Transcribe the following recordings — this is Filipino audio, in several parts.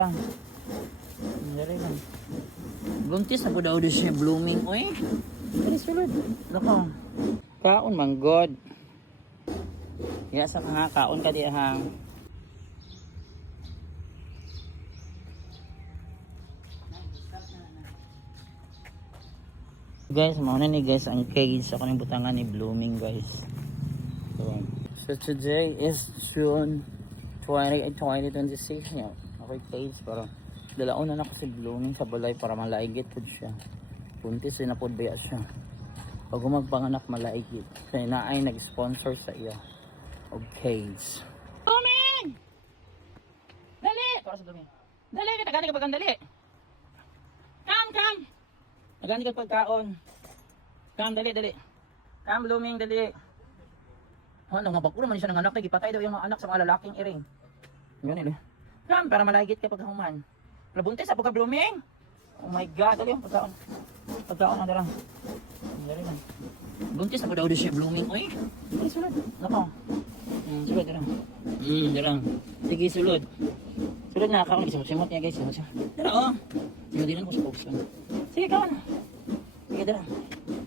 Pang. Dari lang. Buntis na po daw siya blooming. Uy. Dari sulod. Nako. Kaon man god. Ya sa nga kaon ka di hang. Guys, mauna ni guys ang cage sa kuning butangan ni blooming guys. So today is June 2026 niya. Okay cage para dalaon na ako si blooming sa balay para malaigit pud siya. Buntis na pud baya siya. Pag magpanganak malaigit. Kaya naay nag-sponsor sa iya. Og cage. Blooming! Dali! Para sa blooming. Dali, tagani ka pagkandali. Come! Nagani ka pagkaon. Come, dali. Come, blooming, dali. Ano nga bakura man siya ng anak, ipatay daw yung mga anak sa mga lalaking iring. Ganun eh. Come, para malagit ka pagkahuman. Labuntis sa pagka blooming. Oh my god, dali yung pagkaon. Pagkaon na darang. Dali lang. Buntis na po daw siya blooming. Uy, dali sulod. Nako. Sulod darang. Darang. Sige, sulod. Sulod na, kaon. Simot niya guys. Dara oh. Hindi ko sa box. Sige, kaon. Sige, dara.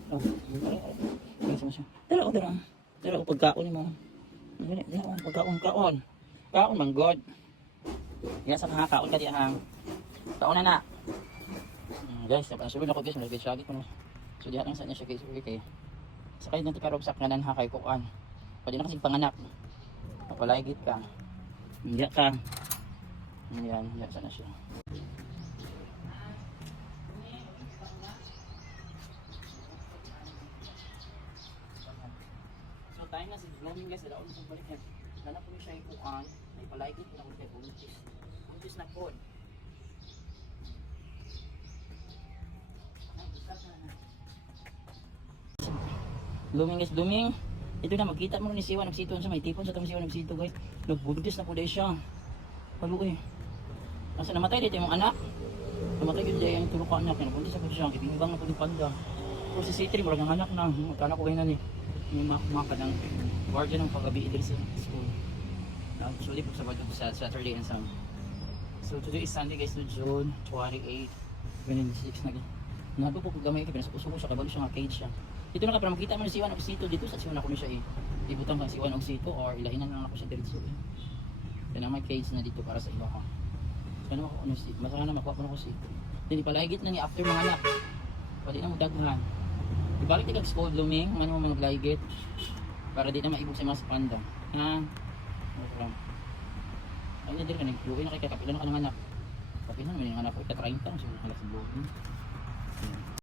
Oh, dara. Dara, pagkaon mo. Dara, pagkaon. Kaon, man god. Yan sa kaon ka di hang. Kaon na. Guys, sulod ako guys. Malagay siya. So, diyan lang sa niya siya guys. Okay. Sakay natin karobsak nga nan hakay kuan. Pwede na kasing panganak. Papaligit ka. Diyan ka. Yan sana siya. So tayo na si blooming guys, dalaon sa balik niya. Nana po siya yung kuan, may paligid na ulit buntis. Buntis na po. Blooming guys, blooming. Ito na magkita mo ni Siwa nagsito sa may tipon sa tong Siwa nagsito guys. Nagbuntis na po dahil siya. Halo eh. Nasa namatay dito yung anak. Namatay yun dahil yung tulok anak. Nabuntis ako siya. Kibingbang na po yung panda. Pero si Citri, marang anak na. Magkana ko kayo na ni. Yung maka ng guardian ng paggabi dito sa school. Actually, sa Saturday and Sunday. So today is Sunday guys, no June 28. 26 na guys. Nato po gamay ka, pinasuko siya, kabalo siya nga cage siya. Dito na ka, para makita mo si Siwan og Sito dito sa Siwan ako ni siya eh. Ibutang kang Siwan og Sito or ilahinan lang ako siya diretso eh. Kaya may cage na dito para sa iyo ko. Ano ako ano si, masana na makuha ko na ko Sito. Hindi palahigit na ni after mga anak. Pwede na mo daghan. Ibalik ti kag school blooming, ano mo maglaigit para di na maibog sa mga panda. Ha? Okay. Ay, hindi ka nag-blooming na kay kapilan ka ng anak. Kapilan mo yung anak ko, ika-30 ang sumunod sa blooming.